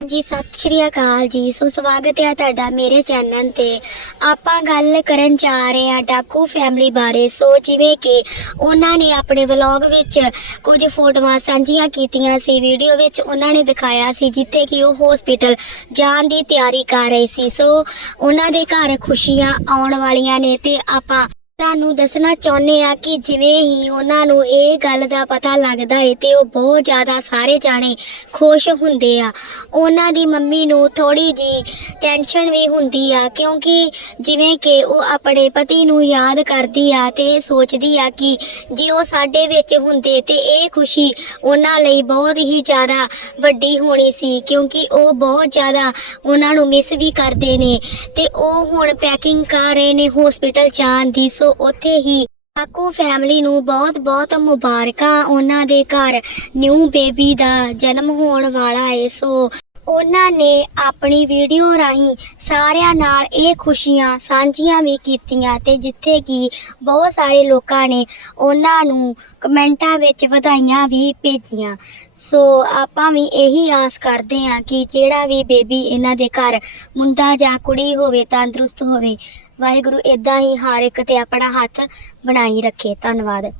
ਜੀ, ਸਤਿ ਸ਼੍ਰੀ ਅਕਾਲ ਜੀ। ਸੋ ਸਵਾਗਤ ਹੈ ਤੁਹਾਡਾ ਮੇਰੇ ਚੈਨਲ ਤੇ। ਆਪਾਂ ਗੱਲ ਕਰਨ ਜਾ ਰਹੇ ਹਾਂ ਡਾਕੂ ਫੈਮਿਲੀ ਬਾਰੇ। ਸੋ ਜਿਵੇਂ ਕਿ ਉਹਨਾਂ ਨੇ ਆਪਣੇ ਵਲੌਗ ਵਿੱਚ ਕੁਝ ਫੋਟੋਆਂ ਸਾਂਝੀਆਂ ਕੀਤੀਆਂ ਸੀ। ਵੀਡੀਓ ਵਿੱਚ ਉਹਨਾਂ ਨੇ ਦਿਖਾਇਆ ਸੀ, ਜਿੱਥੇ ਕਿ ਉਹ ਹਸਪੀਟਲ ਜਾਣ ਦੀ ਤਿਆਰੀ ਕਰ ਰਹੇ ਸੀ। ਸੋ ਉਹਨਾਂ ਦੇ ਘਰ ਖੁਸ਼ੀਆਂ ਆਉਣ ਵਾਲੀਆਂ ਨੇ ਤੇ ਆਪਾਂ ਤੁਹਾਨੂੰ ਦੱਸਣਾ ਚਾਹੁੰਦੇ ਆ ਕਿ ਜਿਵੇਂ ਹੀ ਉਹਨਾਂ ਨੂੰ ਇਹ ਗੱਲ ਦਾ ਪਤਾ ਲੱਗਦਾ ਏ ਤੇ ਉਹ ਬਹੁਤ ਜ਼ਿਆਦਾ ਸਾਰੇ ਜਾਣੇ ਖੁਸ਼ ਹੁੰਦੇ ਆ। ਉਹਨਾਂ ਦੀ ਮੰਮੀ ਨੂੰ ਥੋੜੀ ਜੀ ਟੈਨਸ਼ਨ ਵੀ ਹੁੰਦੀ ਆ ਕਿਉਂਕਿ ਜਿਵੇਂ ਕਿ ਉਹ ਆਪਣੇ ਪਤੀ ਨੂੰ ਯਾਦ ਕਰਦੀ ਆ ਤੇ ਸੋਚਦੀ ਆ ਕਿ ਜੇ ਉਹ ਸਾਡੇ ਵਿੱਚ ਹੁੰਦੇ ਤੇ ਇਹ ਖੁਸ਼ੀ ਉਹਨਾਂ ਲਈ ਬਹੁਤ ਹੀ ਜ਼ਿਆਦਾ ਵੱਡੀ ਹੋਣੀ ਸੀ ਕਿਉਂਕਿ ਉਹ ਬਹੁਤ ਜ਼ਿਆਦਾ ਉਹਨਾਂ ਨੂੰ ਮਿਸ ਵੀ ਕਰਦੇ ਨੇ ਤੇ ਉਹ ਹੁਣ ਪੈਕਿੰਗ ਕਰ ਰਹੇ ਨੇ ਹਸਪੀਟਲ ਜਾਣ ਦੀ। ਸੋ ਉੱਥੇ ਹੀ ਆਕੂ ਫੈਮਿਲੀ ਨੂੰ ਬਹੁਤ-ਬਹੁਤ ਮੁਬਾਰਕਾਂ ਉਹਨਾਂ ਦੇ ਘਰ। ਨਿਊ ਬੇਬੀ ਦਾ ਜਨਮ ਹੋਣ ਵਾਲਾ ਏ ਸੋ ਉਹਨਾਂ ਨੇ ਆਪਣੀ ਵੀਡੀਓ ਰਾਹੀਂ ਸਾਰਿਆਂ ਨਾਲ ਇਹ ਖੁਸ਼ੀਆਂ ਸਾਂਝੀਆਂ ਵੀ ਕੀਤੀਆਂ ਤੇ ਜਿੱਥੇ ਕਿ ਬਹੁਤ ਸਾਰੇ ਲੋਕਾਂ ਨੇ ਉਹਨਾਂ ਨੂੰ ਕਮੈਂਟਾਂ ਵਿੱਚ ਵਧਾਈਆਂ ਵੀ ਭੇਜੀਆਂ। ਸੋ ਆਪਾਂ ਵੀ ਇਹੀ ਆਸ ਕਰਦੇ ਹਾਂ ਕਿ ਜਿਹੜਾ ਵੀ ਬੇਬੀ ਇਹਨਾਂ ਦੇ ਘਰ ਮੁੰਡਾ ਜਾਂ ਕੁੜੀ ਹੋਵੇ, ਤੰਦਰੁਸਤ ਹੋਵੇ, ਵਾਹਿਗੁਰੂ ਇਦਾਂ ਹੀ ਹਰ ਇੱਕ ਤੇ ਆਪਣਾ ਹੱਥ ਬਣਾਈ ਰੱਖੇ। ਧੰਨਵਾਦ।